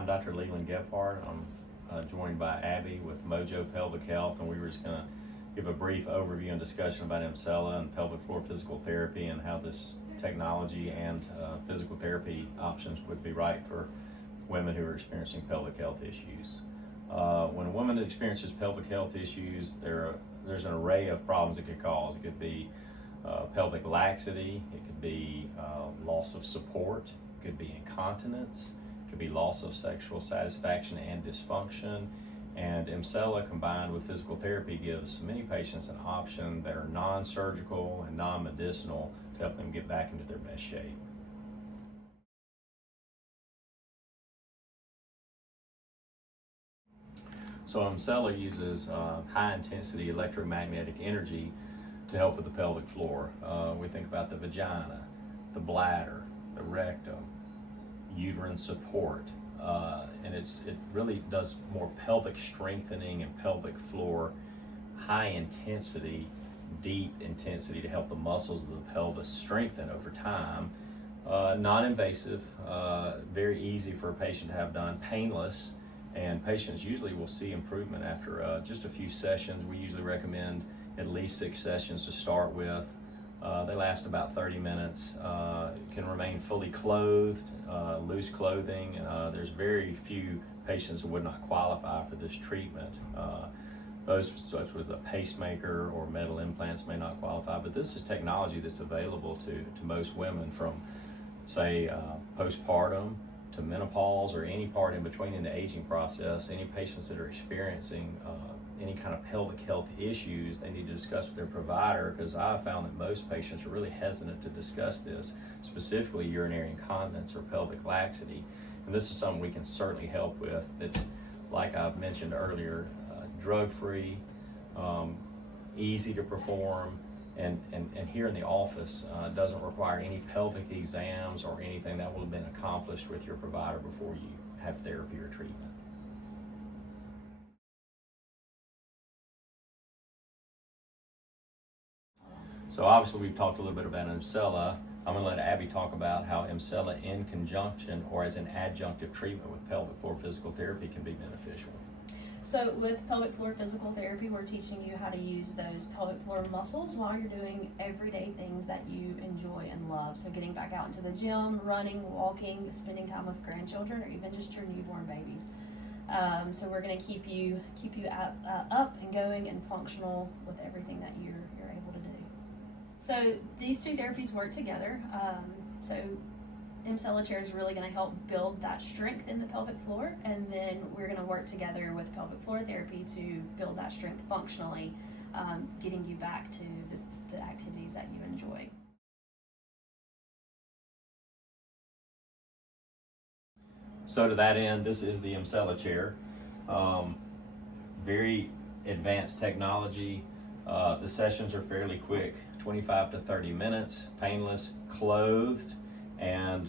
I'm Dr. Leland Gephardt. I'm joined by Abby with Mojo Pelvic Health, and we were just going to give a brief overview and discussion about Emsella and pelvic floor physical therapy and how this technology and physical therapy options would be right for women who are experiencing pelvic health issues. When a woman experiences pelvic health issues, there's an array of problems it could cause. It could be pelvic laxity, it could be loss of support, it could be incontinence, it could be loss of sexual satisfaction and dysfunction. And Emsella combined with physical therapy gives many patients an option that are non-surgical and non-medicinal to help them get back into their best shape. So Emsella uses high-intensity electromagnetic energy to help with the pelvic floor. We think about the vagina, the bladder, the rectum, uterine support, and it really does more pelvic strengthening and pelvic floor high intensity, deep intensity to help the muscles of the pelvis strengthen over time. Non-invasive, very easy for a patient to have done, painless, and patients usually will see improvement after just a few sessions. We usually recommend at least 6 sessions to start with. They last about 30 minutes, can remain fully clothed, loose clothing. There's very few patients who would not qualify for this treatment. Those such as a pacemaker or metal implants may not qualify, but this is technology that's available to most women from, say, postpartum to menopause or any part in between in the aging process. Any patients that are experiencing any kind of pelvic health issues, they need to discuss with their provider, because I've found that most patients are really hesitant to discuss this, specifically urinary incontinence or pelvic laxity. And this is something we can certainly help with. It's, like I've mentioned earlier, drug-free, easy to perform, and here in the office doesn't require any pelvic exams or anything. That will have been accomplished with your provider before you have therapy or treatment. So obviously we've talked a little bit about Emsella. I'm going to let Abby talk about how Emsella in conjunction or as an adjunctive treatment with pelvic floor physical therapy can be beneficial. So with pelvic floor physical therapy, we're teaching you how to use those pelvic floor muscles while you're doing everyday things that you enjoy and love. So getting back out into the gym, running, walking, spending time with grandchildren, or even just your newborn babies. So we're going to keep you up and going and functional with everything that you're able to do. So these two therapies work together. So Emsella Chair is really going to help build that strength in the pelvic floor, and then we're going to work together with pelvic floor therapy to build that strength functionally, getting you back to the activities that you enjoy. So to that end, this is the Emsella Chair. Very advanced technology. The sessions are fairly quick, 25 to 30 minutes, painless, clothed, and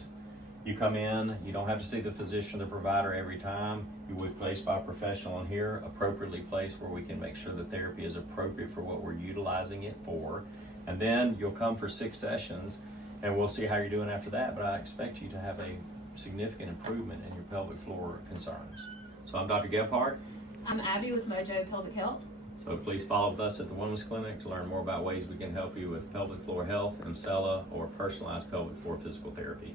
you come in, you don't have to see the physician or the provider every time. You will be placed by a professional in here, appropriately placed where we can make sure the therapy is appropriate for what we're utilizing it for. And then you'll come for 6 sessions and we'll see how you're doing after that. But I expect you to have a significant improvement in your pelvic floor concerns. So I'm Dr. Gephardt. I'm Abby with Mojo Pelvic Health. So please follow with us at the Women's Clinic to learn more about ways we can help you with pelvic floor health, Emsella, or personalized pelvic floor physical therapy.